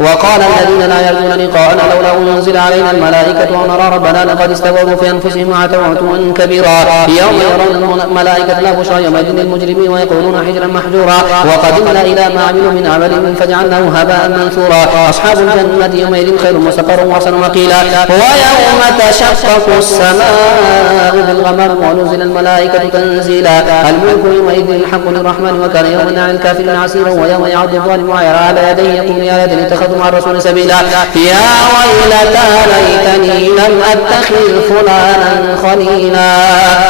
وقال الذين لا يرجون لقاءنا لولا أنزل علينا الملائكة ونرى ربنا لقد استكبروا في أنفسهم وعتوا عتوا كبيرا يوم يرون الملائكة لا بشرى يومئذ للمجرمين ويقولون حجرا محجورا وقدمنا إلى ما عملوا من عمل فجعلناه هباء منثورا أصحاب الجنة يومئذ خير مستقر وأحسن مقيلا ويوم تشقق السماء بالغمام ونزل الملائكة تنزيلا الملك يومئذ الحق للرحمن وكان يوما على الكافرين عسيرا ويوم يعض الظالم على يديه يقول يا ليتني اتخذت مع الرسول سبيلا يا ويلتى ليتني لم أتخذ فلانا خليلا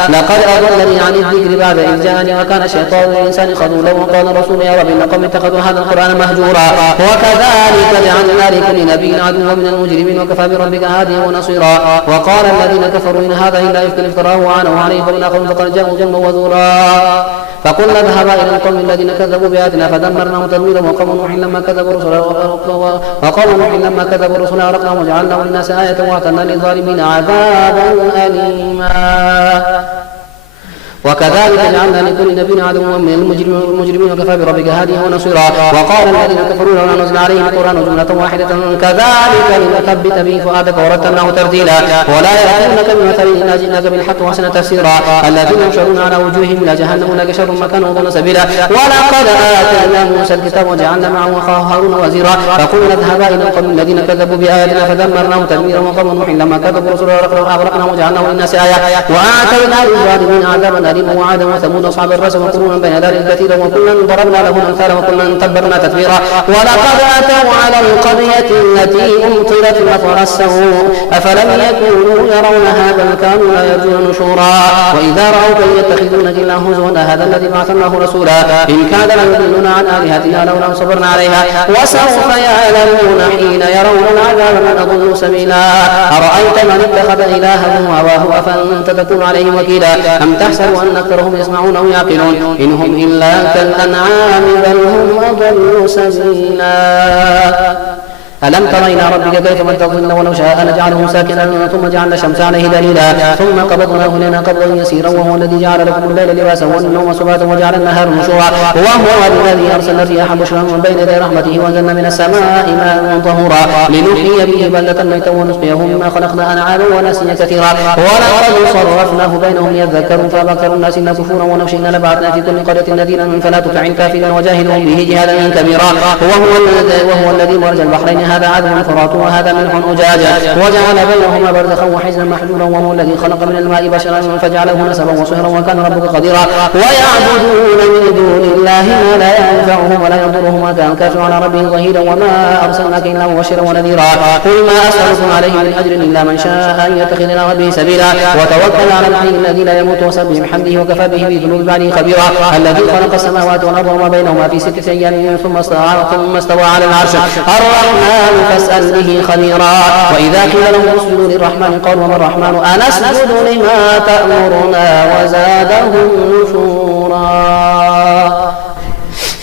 لقد أضلني عن الذكر بعد إذ جاءني وكان الشيطان للإنسان خذولا وقال الرسول يا رب إن قوم اتخذوا هذا القرآن مهجورا وكذلك جعلنا لكل نبي عدوا من المجرمين وكفى بربك هاديا ونصيرا وقال الذين كفروا إن هذا إلا إفك افتراه وعانوا عليه فمن أخذوا فقد جاءوا ظلما وزورا فقلنا اذهبا إلى القوم الذين كذبوا بآياتنا فدمرناهم تدميرا وقوم نوح لما كذبوا الرسل أغرقناهم وجعلناهم للناس آية واعتدنا للظالمين عذابا أليما وكذلك جعلنا لكل نبي عدوا من المجرمين وكفى بربك هاديا ونصيرا وقال الذين كفروا لولا نزل عليه القرآن جملة واحدة كذلك لنثبت به فؤادك ورتلناه ترتيلا ولا يأتونك بمثل إلا جئناك بالحق وأحسن تفسيرا الذين يحشرون على وجوههم إلى جهنم أولئك شر مكانا وأضل سبيلا ولقد آتينا موسى الكتاب وجعلنا معه أخاه هارون وزيرا فقلنا اذهبا إلى القوم الذين كذبوا بآياتنا فدمرناهم تدميرا وقوم نوح لما كذبوا الرسل أغرقناهم وجعلناهم للناس آية وأعتدنا للظالمين عذابا أليما وعادا وثمود أصحاب الرس وقرونا بين ذلك كثيرا وكلا ضربنا له الأمثال وكلا تبرنا تتبيرا ولقد أتوا على القرية التي أمطرت مطر السوء أفلم يكونوا يرونها بل كانوا لا يرجون نشورا وإذا رأوك يتخذونك إلا هزوا هذا الذي بعث الله رسولا إن كاد ليضلنا عن آلهتنا لولا صبرنا عليها وسوف يعلمون حين يرون العذاب من أضل سبيلا أرأيت من اتخذ إلهه هواه أفأنت تكون عليه وكيلا أم تحسب أن أكثرهم يسمعون أو يعقلون إن هم إلا كالأنعام بل هم أضل سبيلا ألم تر إلى ربك كيف مد الظل ولو شاء لجعله ساكنا ثم جعلنا الشمس عليه دليلا ثم قبضناه إلينا قبضا يسيرا وهو الذي جعل لكم الليل لباسا والنوم سباتا وجعل النهار نشورا وهو الذي أرسل الرياح بشرا من بين يدي رحمته وأنزلنا من السماء ماء طهورا لنحيي به بلدة ميتا ونسقيه مما خلقنا أنعاما وناسيا كثيرا ولقد صرفناه بينهم ليذكروا فأبى أكثر الناس إلا كفورا ولو شئنا لبعثنا في كل قرية نذيرا فلا تطع الكافرين وجاهدهم به جهادا كبيرا وهو الذي مرج البحرين هذا عذب فرات وهذا ملح أجاجا وجعل بينهما برزخا وحجرا محجورا وهو الذي خلق من الماء بشرا فجعله نسبا وصهرا وكان ربك قديرا ويعبدون من دون الله ما لا ينفعهم ولا يضرهم وكان الكافر على ربه ظهيرا وما أرسلناك إلا مبشرا ونذيرا قل ما أسألكم عليه من أجر إلا من شاء أن يتخذ إلى ربه سبيلا وتوكل على الحي الذي لا يموت وسبح بحمده وكفى به بذنوب عباده خبيرا الذي خلق السماوات والأرض وما بينهما في 6 أيام ثم استوى على العرش الرحمن فاسأل به خبيرا وإذا قيل لهم اسجدوا للرحمن قالوا وما الرحمن أنسجد لما تأمرنا وزادهم نفورا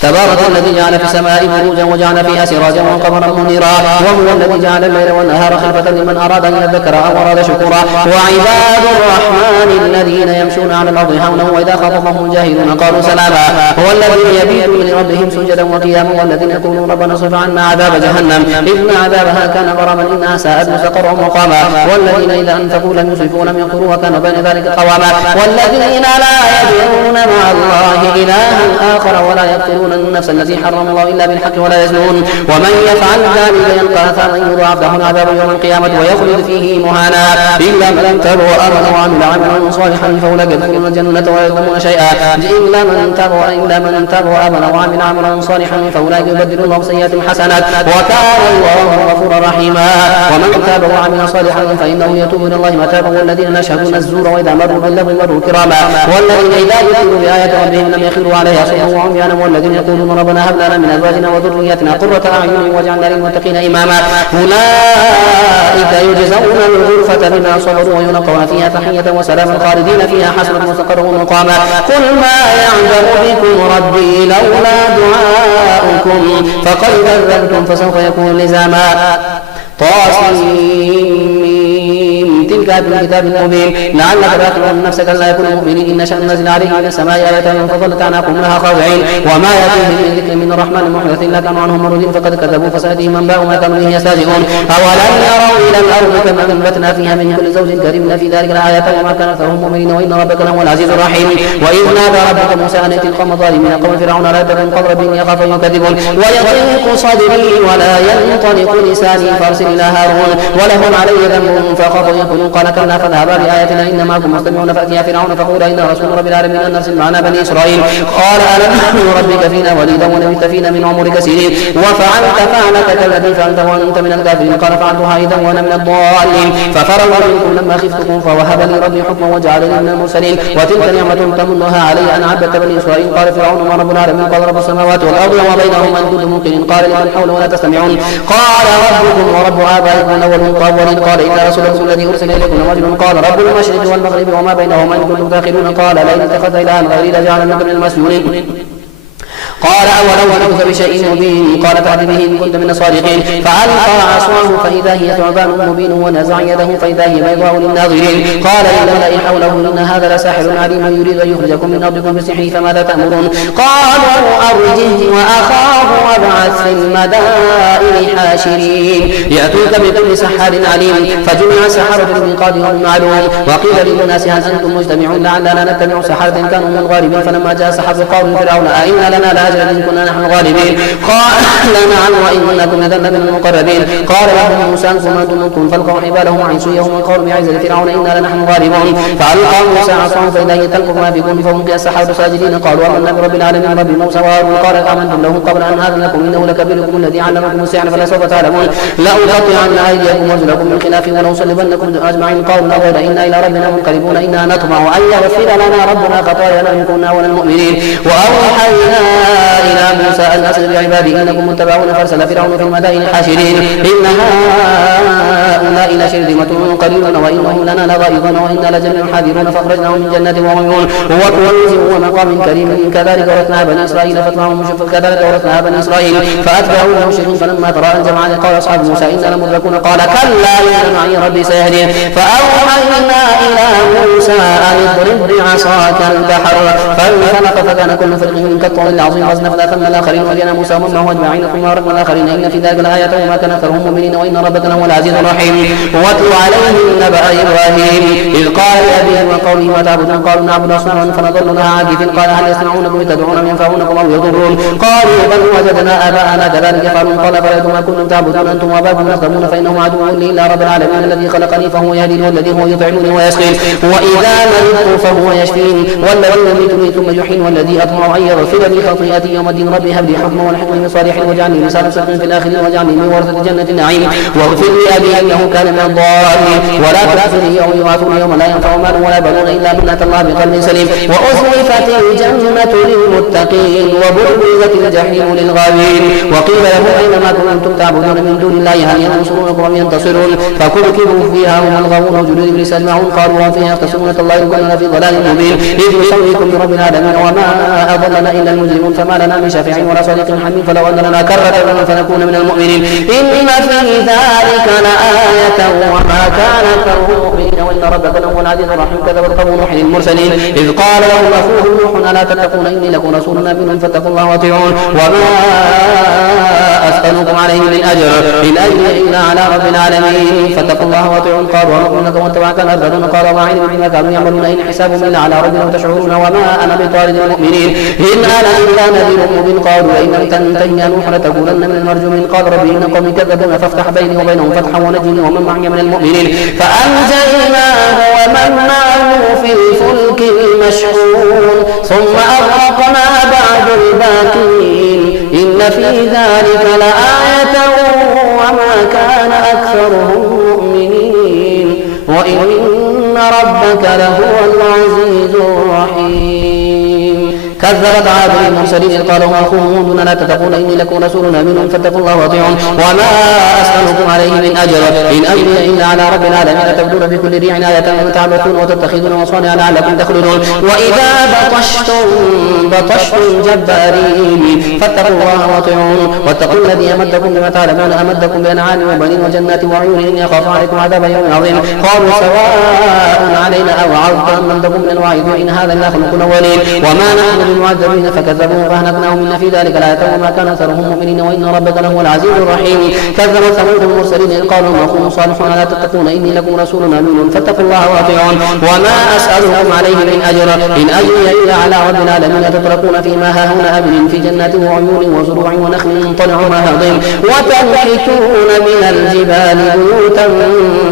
تبارك الذي جعل في السماء بروجا وجعل فيها سراجا وقمرا منيرا وهو الذي جعل الليل والنهار خلفة لمن أراد أن يذكر أو أراد شكورا وعباد الرحمن الذين يمشون على الأرض هونا وإذا خاطبهم الجاهلون قالوا سلاما هو الذي يبيت لربهم سجدا وقياما والذين يقولون ربنا اصرف عنا عذاب جهنم إن عذابها كان غراما إنها ساءت مستقرا ومقاما والذين إذا أنفقوا لم يسرفوا ولم يقتروا وكانوا بين ذلك قواما والذين لا يدعون مع الله إلها آخر ولا يقتلون النفس التي حرم الله إلا بالحق ولا يزنون ومن يفعل ذلك يلقى أثاما يضاعف له العذاب يوم القيامة ويخلد فيه مهانا إلا من تاب وآمن وعمل عملا صالحا فأولئك يدخلون الجنة ولا يظلمون شيئا إلا من تاب وآمن وعمل عملا صالحا فأولئك يبدل الله سيئاتهم حسنات وكان الله غفورا رحيما ومن تاب وعمل صالحا فإنه يتوب إلى الله متابا والذين يشهدون الزور وإذا مروا باللغو مروا كراما والذين إذا ذكروا بآيات ربهم لم يخروا عليها صما وعميانا والذين يقولون ربنا هب لنا من أزواجنا وذرياتنا قرة أعين واجعلنا للمتقين إماما أولئك يجزون الغرفة بما صبروا ويلقون فيها تحية وسلاما خالدين فيها حسنة مستقرا ومقاما قل ما يعبأ بكم ربي لولا دعاؤكم فقد كذبتم فسوف يكون لزاما طاسيم كافر بالكتاب المبين لعلك باخع نفسك لا يكونوا مؤمنين إن نشأ ننزل عليهم من السماء آية فظلت أعناقهم لها خاضعين وما يأتيهم من ذكر من الرحمن محدث إلا كانوا عنهم معرضين فقد كذبوا فسيأتيهم من باء ما كانوا به يستهزئون أولم يروا إلى الأرض كما أنبتنا فيها من كل زوج كريم إن في ذلك لآية وما كان أكثرهم مؤمنين وإن ربك لهو العزيز الرحيم وإذ نادى ربك موسى أن ائت القوم الظالمين قوم فرعون لا تكن قبل بهم يخاف أن يكذبون ويضيق صدري ولا ينطلق لساني فارسل إلى هارون ولهم علي ذنب فأخاف أن يكونوا قال كلا فاذهبا بآياتنا إن معكم مستمعون فأتيا فرعون فقولا إن رسول رب العالمين أن نرسل معنا بني إسرائيل قال ألم نحن ربك فينا وليدا ولبثت فينا من عمرك سنين وفعلت فعلتك التي فعلت وأنت من الكافرين قال فعلتها إذا وأنا من الضالين ففررت منكم لما خفتكم فوهب لي ربي حكما وجعلني من المرسلين وتلك نعمة تمنها علي أن عبدت بني إسرائيل قال فرعون ما رب العالمين قال رب السماوات والأرض وما بينهما إن كنتم موقنين قال لمن حوله ولا تستمعون قال ربكم ورب آبائكم الأولين قال إن رسولكم الذي أرسل إليكم لمجنون قال رب المشرق والمغرب وما بينهما إن كنتم تاخرون قال لئن اتخذت إلها غيري لجعلنك من المسجونين قال أولو جئتك بشيء مبين قال فأت به إن كنت من الصادقين فألقى عصاه فإذا هي ثعبان مبين ونزع يده فإذا هي بيضاء للناظرين قال للملأ حوله إن هذا لساحر عليم يريد أن يخرجكم من أرضكم بسحره فماذا تأمرون قالوا أرجه وأخاه وابعث في المدائن حاشرين يأتوك بكل سحار عليم فجمع السحرة لميقات يوم معلوم وقيل للناس هل أنتم مجتمعون لعلنا نتبع سحرة كانوا من الغالبين فلما جاء السحرة قالوا فرعون أئن لنا لأجرا إن كنا نحن الغالبين قال نعم وإنكم لذن من المقربين قال لهم موسى أنتم منكم فالقوا حبالهم وعصيهم وقالوا بعزة فرعون إنا لنحن الغالبون فألقى موسى عصاه فإذا هي تلقف ما في كل فألقي السحرة ساجدين قالوا آمنا برب العالمين رب موسى وهارون قال آمنتم له قبل أن آذن لكم إنه لكبيركم الذي علمكم السحر فلا سوف تعلمون لأقطعن أيديكم وأرجلكم من خلاف ولأصلبنكم أجمعين قالوا لا غير إنا إلى ربنا منقلبون إنا نطمع أن يغفر لنا ربنا خطايانا إن كنا أول المؤمنين وأوحينا إلى موسى أن أسر بعبادي إنكم متبعون فارسل فرعون في المدائن حاشرين إن هؤلاء لشرذمة قليلون وإنهم لنا لغائظون وإنا لجميع حاذرون فأخرجناهم من جنات وعيون وكنوز ومقام كريم كذلك ورثناها بني إسرائيل فأتبعوا مشركون فلما ترى الجمعان قال أصحاب موسى إنا لمدركون قال كلا إن معي ربي سيهدين فأوحينا إلى موسى أن اضرب بعصاك البحر فانفلق فكان كل فرق كالطول العظيم وازلفنا ثم الآخرين ولينا موسى ومن معه أجمعين ثم أغرقنا الآخرين إن في ذلك لآية وما كان أكثرهم مؤمنين وإن ربك لهو العزيز الرحيم واتل عليهم نبأ إبراهيم إذ قال لأبيه وقومه ما تعبدون قالوا نعبد أصناما فنظل لها عاكفين قال هل يسمعونكم يتدعون ينفعونكم أو يضرون قالوا بل وجدنا آباءنا كذلك يفعلون قال فرأيتم ما كنتم تعبدون أنتم وآباؤكم يخدمون فإنه عدو لي إلا رب العالمين الذي خلقني فهو يهدين والذي هو يطعمني ويسقين وإذا مرضت فهو يشفين والذي يميتني ثم يحيين والذي أطمع أن يغفر لي خطيئتي يوم الدين ربي هب لي حكما والحكم من صالح واجعلني لسان صدق في الآخرين واجعلني من ورثة جنة النعيم واغفر لي أبي إنه كان من الضالين ولا تخزني يوم يبعثون يوم لا ينفع مال ولا بنون إلا من أتى الله بقلب سليم وأزلفت الجنة للمتقين وبرزت الجحيم للغاوين وقيل لهم أينما كنتم تعبدون من دون الله هل ينصرونكم أم ينتصرون فكبكبوا فيها هم الغاوون وجنود إبليس أجمعون قالوا وهم فيها يختصمون الله إن كنا في ضلال مبين إذ نسويكم برب العالمين وما أضلنا إلا المجرمون فما لنا من شافع ولا صديق حميم فلو أن لنا كرة فنكون من المؤمنين إن في ذلك لآية وما كان أكثرهم مؤمنين وإن ربك لهو العزيز الرحيم كذبت قوم نوح المرسلين إذ قال لهم أخوهم نوح ألا تتقون إني لكم رسول منهم فاتقوا الله وأطيعون وما أسألكم عليه من أجر إن أجري إلا على رب العالمين فاتقوا الله وأطيعون قالوا ونؤمنك واتبعك الأرذلون قالوا ما علم بما كانوا يعملون إن حسابهم إلا على ربنا وتشعرون وما أنا بطارد المؤمنين إن أنا إلا نذير مبين قالوا وإن لم تنته يا نوح لتكونن من المرجومين قال ربي إن قومي كذبون فافتح بيني وبينهم فتحا ونجني ومن معي من المؤمنين فأنجيناه ومن معه في الفلك المشحون ثم أغرقنا بعد الباقين إن في ذلك لآية وما كان أكثرهم مؤمنين وإن ربك لهو العزيز الرحيم كذبت عاد المرسلين إذ قال لهم أخوهم هود لا تتقون إني لكم رسول أمين فاتقوا الله وأطيعون وما أسألكم عليه من أجر إن أجري إلا على رب العالمين تبدون في كل ريع آية تعبثون وتتخذون مصانع لعلكم تخلدون وإذا بطشتم جبارين فاتقوا الله وأطيعون واتقوا الذي أمدكم بما تعلمون أمدكم بأنعام وبنين وجنات وعيون إن يخاف عليكم عذاب يوم عظيم قالوا سواء علينا أوعظت أم لم تكن من الواعظين إن هذا إلا خلق الأولين وما نحن بمعذبين فكذبوه فأهلكناهم إن في ذلك لآية وما كان أكثرهم مؤمنين وإن ربك لهو العزيز الرحيم كذبت ثمود المرسلين إذ قالوا أخوهم صالح لا تتقون إني لكم رسول أمين فاتقوا الله وأطيعون وما أسألكم عليه من أجر إن أجري إلا على رب العالمين تتركون فيما هاهنا آمن في جنات وعيون وزروع ونخل طلعها هضيم وتنحتون من الجبال بيوتا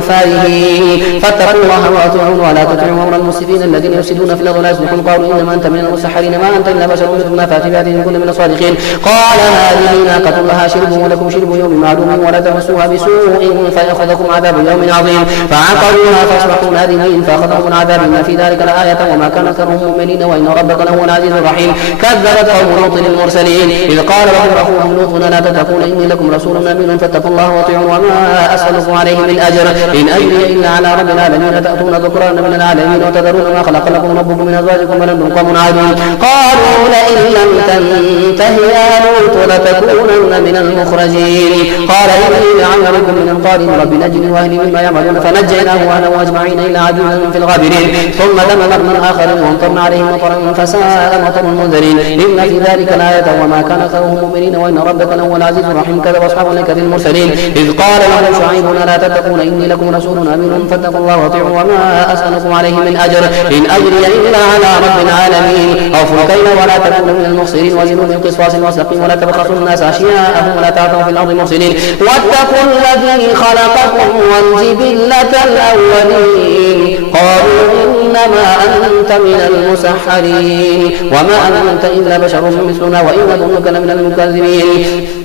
فارهين فاتقوا الله وأطيعون ولا تطيعوا أمر المسرفين الذين يفسدون في الأرض لا يصلحون قالوا إنما أنت من المسحرين ما أنت إلا بشر مثلنا فأت بآية إن كنت من الصادقين قال هذه ناقة لها شرب ولكم شرب يوم معلوم ولا تمسوها بسوء فيأخذكم عذاب يوم عظيم فعقروها فأصبحوا نادمين فأخذهم العذاب إن في ذلك لآية وما كان أكثرهم مؤمنين وإن ربك لهو العزيز الرحيم كذبت قوم لوط المرسلين إذ قال لهم أخوهم لوط لا تتقون إني لكم رسول أمين فاتقوا الله وأطيعون وما أسألكم عليه من أجر إن أجري إلا على رب العالمين تأتون ذكران من العالمين وتذرون ما خلق لكم ربكم من أزواجكم بل أنتم قوم عادون قالوا لئن لم تنته يا لوط لتكونن من المخرجين قال إني لعملكم من القالين رب نجني وأهلي مما يعملون فنجيناه وأهله أجمعين إلا عجوزا في الغابرين ثم دمرنا الآخرين وامطرنا عليهم مطرا فساء مطر المنذرين إن في ذلك لآية وما كان أكثرهم مؤمنين وإن ربك لهو العزيز الرحيم كذب أصحاب الأيكة المرسلين إذ قال لهم شعيب لا تتقون إني لكم رسول أمين فاتقوا الله وأطيعون وما أسألكم عليه من أجر إن أجري إلا على رب العالمين أوفوا الكيل ولا تكونوا من المخسرين وزنوا بالقسطاس المستقيم ولا تبخسوا الناس أشياءهم ولا تعثوا في الأرض مفسدين واتقوا الذي خلقكم والجبلة الأولين قالوا إنما أنت من المسحرين وما أنت إلا بشر مثلنا وإن ظنك لمن المكذبين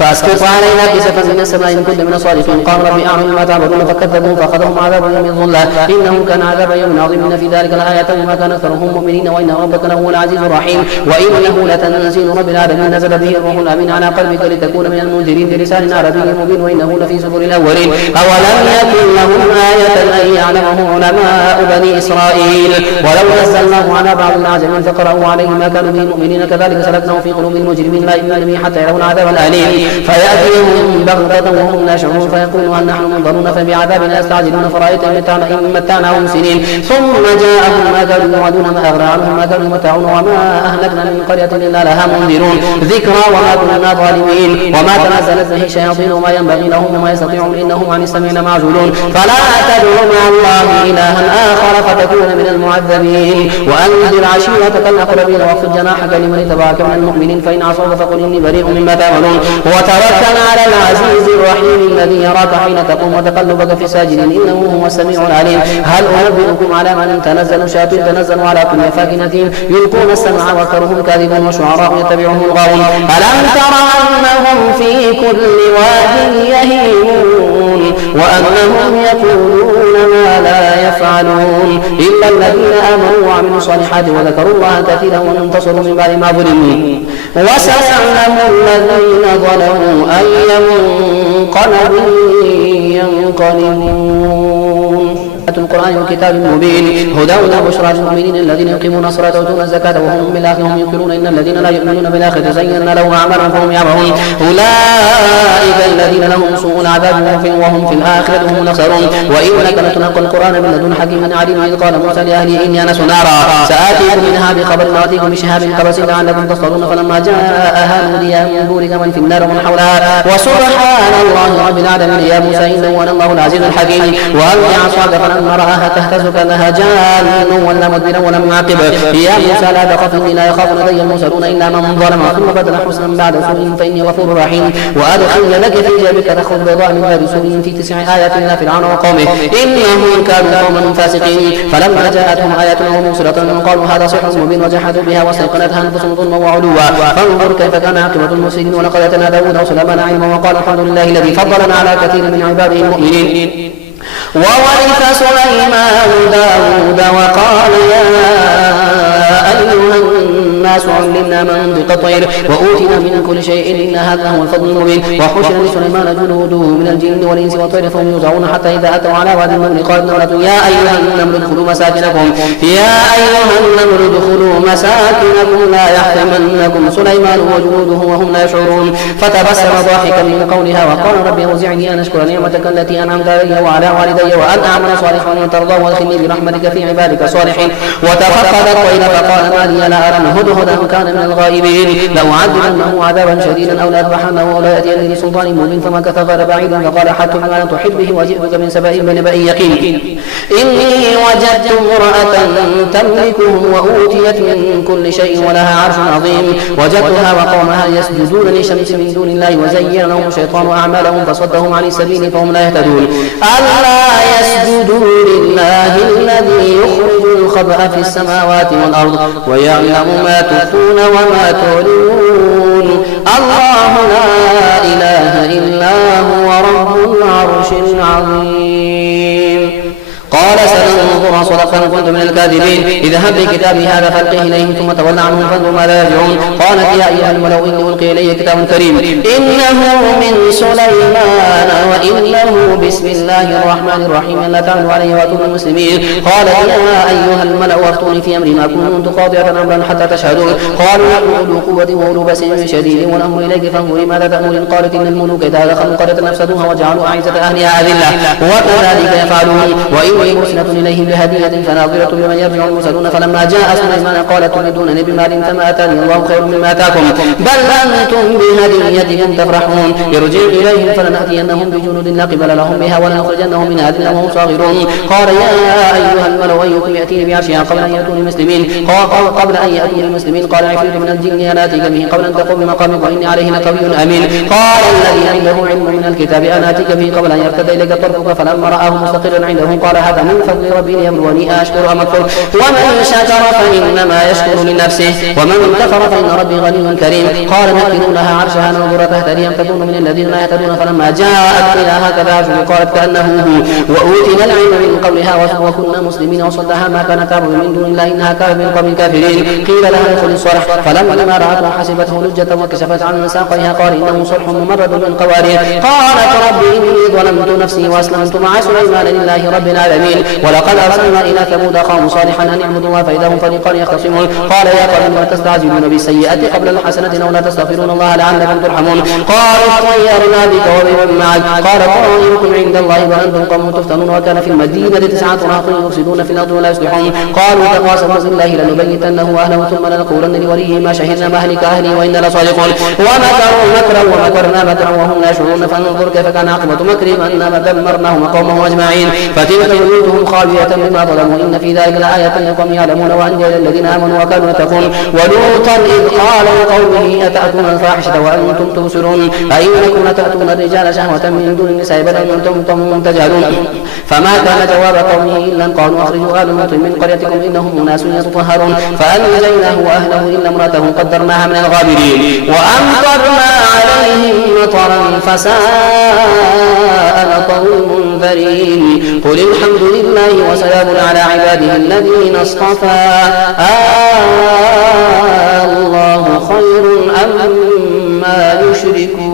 فأسقط علينا كسفا من السماء إن كنت من الصادقين قال ربي أعلم ما تعبدون فكذبوه فأخذهم عذاب يوم الظلة إنه كان عذاب يوم عظيم إن في ذلك لآية وما كان أكثرهم مؤمنين وإن ربك لهو العزيز الرحيم وإنه لتنزيل رب العالمين نزل به الروح الأمين على قلبك لتكون من المنذرين بلسان عربي مبين وإنه لفي زبر الأولين أولم يكن لهم آية أن يعلمه علماء بني إسرائيل ولو نزلناه على بعض الأعجمين فقرأوا عليه ما كانوا به مؤمنين كذلك سلكناه في قلوب المجرمين لا يؤمنون به حتى يرون العذاب الأليم فيأتيهم بغتة وهم لا يشعرون فيقولوا هل نحن منظرون فبعذابنا يستعجلون فرأيت إن متعناهم سنين ثم جاءهم ما كانوا يوعدون ما أغنى عنهم ما كانوا يمتعون وما أهلكنا من قرية إلا لها منذرون ذكرى وما كنا ظالمين وما تنزلت به الشياطين وما ينبغي لهم وما يستطيعون إنهم عن السمع لمعزولون فلا تدعوا مع الله إلها آخر فتكون من المعذبين وأنذر عشيرتك الأقربين واخفض جناحك لمن اتبعك من المؤمنين فإن عصوك فقل إني بريء مما تعملون وتوكل على العزيز الرحيم الذي يراك حين تقوم وتقلبك في الساجدين إنه هو السميع العليم هل أنبئكم على من تنزل الشياطين تنزل على كل فاكهة يلقون السمع وأكثرهم كاذبون وشعراء يتبعهم الغاوون ألم تر أنهم في كل واد يهيمون وأنهم يقولون ما لا يفعلون إلا الذين آمنوا وعملوا الصالحات وذكروا الله كثيرا وانتصروا من بعد ما ظلموا وسيعلم الذين ظلموا أي منقلب ينقلبون القرآن والكتاب المبين هدى وبشرى للمؤمنين الذين يقيمون الصلاة ويؤتون الزكاة وهم بالآخرة هم يوقنون إن الذين لا يؤمنون بالآخرة زينا لهم أعمالهم فهم يعمهون أولئك الذين لهم سوء العذاب وهم في الآخرة هم الأخسرون وإنك لتلقى القرآن من لدن حكيم عليم إذ قال موسى لأهله إني آنست نارا سآتيكم منها بخبر وآتيكم بشهاب قبس لعلكم تصطلون فلما جاءها نودي أن بورك من في النار ومن حولها وسبحان الله رب العالمين يا موسى إنه أنا الله العزيز الحكيم وألقي عصاك فلما رآها تهتز كأنها جان ولا مدبرا ولم يعقب يا موسى لا تخف إني لا يخاف لدي المرسلون إلا من ظلم ثم بدل حسنا بعد سوء فإني غفور رحيم وأدخل لك في جيبك تخرج بيضاء من غير سوء في 9 آيات إلى فرعون وقومه إنهم كانوا قوما فاسقين فلما جاءتهم آياتنا مبصرة قالوا هذا سحر مبين وجحدوا بها واستيقنتها أنفسهم ظلما وعلوا فانظر كيف كان عاقبة المفسدين ولقد آتينا داود وسليمان علما وقال الحمد لله الذي فضلنا على كثير من عباده المؤمنين وورث سليمان داود وقال يا أيها الناس علمنا منطق الطير وأوتينا من كل شيء إن هذا هو الفضل المبين. وحشر لسليمان جنوده من الجن والإنس والطير فهم يوزعون حتى إذا أتوا على وادي النمل قالت نملة يا أيها النمل ادخلوا مساكنكم لا يحطمنكم سليمان وجنوده وهم لا يشعرون. فتبسم ضاحكا من قولها وقال ربي أوزعني أن أشكر نعمتك التي أنعمت علي وعلى والدي وأن أعمل صالحا ترضاه وادخلني برحمتك في عبادك الصالحين. وتفقد الطير فقال ما لي لا أرى هدهدا كان من الغائبين لأعذبنه عذابا شديدا أو لأذبحنه أو ليأتيني بسلطان مبين. فمكث غير بعيد فقال حتى بما تحب به وجئتك من سبأ بنبأ يقين إني وجدت امرأة تملكهم وأوتيت من كل شيء ولها عرش عظيم وجدتها وقومها يسجدون للشمس من دون الله وزين لهم الشيطان أعمالهم فصدهم عن السبيل فهم لا يهتدون. ألا يسجدوا لله الذي يخرج الخبأ في السماوات والأرض ويعلم ما تخفون وما تعلنون. الله لا إله إلا هو رب العرش العظيم. قال سننظر صدقا كنت من الكاذبين اذهب بكتابي هذا فالقه اليهم ثم تولى عنهم فانظر ماذا يرجعون. قالت يا ايها الملأ اني القي الي كتاب كريم انه من سليمان وانه بسم الله الرحمن الرحيم لا تعلوا علي واتوني المسلمين. قالت يا ايها الملأ افتوني في امري ما كنت قاطعة امرا حتى تشهدون. قالوا نحن اولو قوة واولو بأس شديد والامر اليك فانظري ماذا تأمرين. قالت ان الملوك اذا دخلوا قرية نفسدوها وجعلوا اعزة اهلها اذلة وكذلك يفعلون. وإني مرسلة إليهم بهدية فناظرة بمن يرجع المرسلون. فلما جاء سليمان قال تريدونني بمال فما آتاني الله خير مما آتاكم بل أنتم بهديتهم تفرحون. ارجع إليهم فلنأتينهم بجنود لا قبل لهم بها ولنخرجنهم منها أذلة وهم صاغرون. قال يا أيها الملأ أيكم يأتيني بعرشها قبل أن يأتوني مسلمين. قال عفريت من الجن أنا آتيك به قبل أن تقوم بمقامك وإني عليه لقوي أمين. قال الذي عنده علم من الكتاب أنا آتيك به قبل أن يرتد إليك طرفك فلما رآه مستقرا عنده قال هذا من فضل ربي ليبلوني أشكر أم أكفر. ومن شكر فإنما يشكر لنفسه ومن كفر فإن ربي غني كريم. قال نكروا لها عرشها ننظر تهتدي أم تكون من الذين لا يهتدون. فلما جاءت إلى هكذا عرشه قالت كأنه هو وأوتينا العلم من قبلها وكنا مسلمين وصدها ما كانت تعبد من دون الله إنها كانت من قوم كافرين. قيل لها ادخلي الصرح فلما رأته حسبته لجة وكشفت عن ساقيها قال إنه صرح ممرد من قوارير. قالت ربي إني ظلمت نفسي وأسلمت مع سليمان لله رب العالمين. ولقد أرسلنا إلى ثمود أخاهم صالحا أن اعبدوا الله فإذا هم فريقان يختصمون. قال يا قوم لم تستعجلون بالسيئة قبل الحسنة أو لا تستغفرون الله لعلكم ترحمون. قالوا طيرنا بك وبمن معك قال طائركم عند الله وأنتم قوم تفتنون. وكان في المدينة 9 رهط يفسدون في الأرض ولا يصلحون. قالوا تقاسموا بالله لنبيتنه أهله ثم لنقولن لوليه ما شهدنا مهلك أهله وإنا لصادقون. ومكروا مكرا ومكرنا مكرا وهم لا يشعرون. فانظر كيف كان عاقبة مكرهم أنما دمرناهم وقومهم أجمعين. فتلك بيوتهم خاوية بما ظلموا إن في ذلك لآية لقوم يعلمون وأنجينا الذين آمنوا وكانوا يتقون. ولوطا إذ قال لقومه أتأتون الفاحشة وأنتم تبصرون أئنكم لتأتون الرجال شهوة من دون النساء بل أنتم تجهلون. فما كان جواب قومه إلا أن قالوا أخرجوا آل لوط من قريتكم إنهم أناس يتطهرون. فأنجيناه وأهله إلا امرأته قدرناها من الغابرين. وأمطرنا عليهم مطرا فساء مطر المنذرين. قل الحمد لله وسلام على عباده الذين اصطفى الله خير أم ما يشركون.